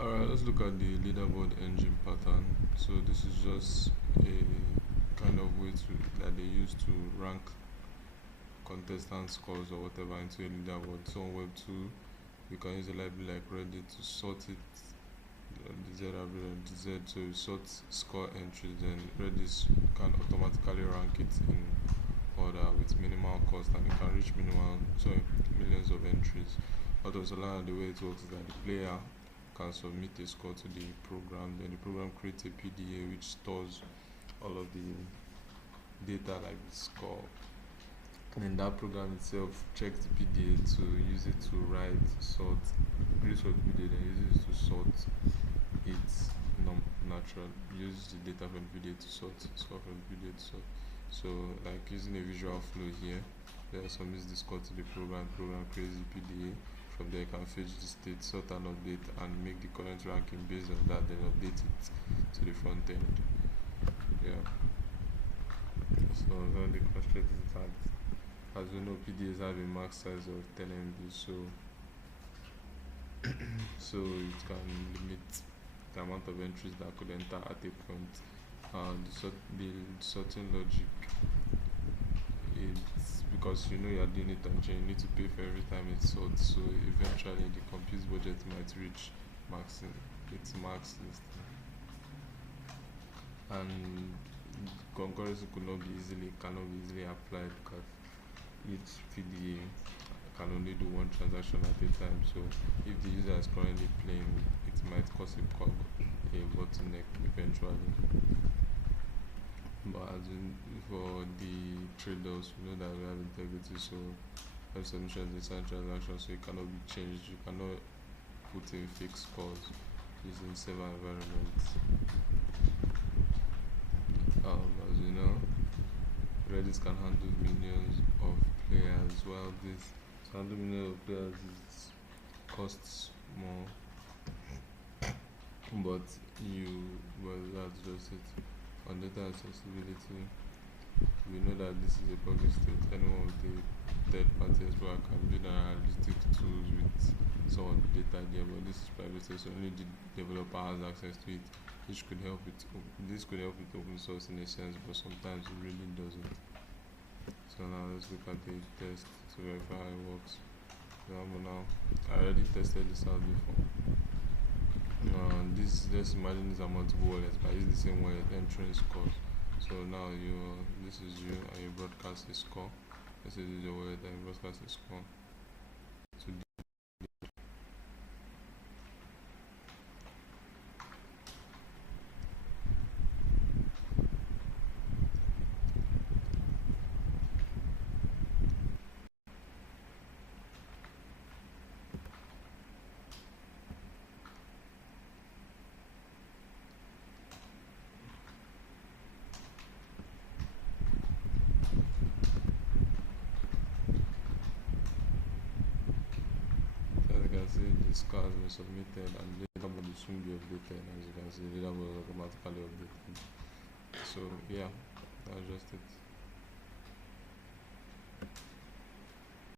Alright, let's look at the leaderboard engine pattern. So this is just a kind of way that they use to rank contestant scores or whatever into a leaderboard. So on Web 2, you can use a library like Reddit to sort it, the Z and the Z, so you sort score entries, then Reddit can automatically rank it in order with minimal cost, and it can reach millions of entries. Out of Solana, the way it works is that the player can submit a score to the program, then the program creates a PDA which stores all of the data like the score, and then that program itself checks the PDA to use it to write, sort, create the PDA, then uses it to sort it natural, use the data from the PDA to sort from the PDA to sort. So like using a visual flow here, there submits the score to the program creates the PDA. From there, you can fetch the state, sort and update, and make the current ranking based on that, then update it to the front end. Yeah. So now the constraint is that, as we know, PDAs have a max size of 10 MB, so it can limit the amount of entries that could enter at a point. The sorting logic, it's because you're doing it on chain, you need to pay for every time it's sorted, so eventually the compute budget might reach its max list, and concurrency cannot be easily applied because each PDA can only do one transaction at a time. So if the user is currently playing, it might cause a bottleneck eventually. But for the traders, we know that we have integrity, so web submission is a signed transaction, so it cannot be changed. You cannot put in fake scores using server environments. As you know, Reddit can handle millions of players, while this handle millions of players costs more, but that's just it. On data accessibility, we know that this is a public state. Anyone with a third-party explorer can build an analytic tools with some of the data there, but this is private, so only the developer has access to it. This could help with open source in a sense, but sometimes it really doesn't. So now let's look at the test to verify how it works. Now, I already tested this out before. Just imagine these are multiple wallets, but I use the same wallet entering scores. So now this is you, and you broadcast a score. This is your wallet and you broadcast a score. So as you can see, the score has been submitted, and the leaderboard will soon be updated. As you can see, the leaderboard is automatically updated. So yeah, that's just it.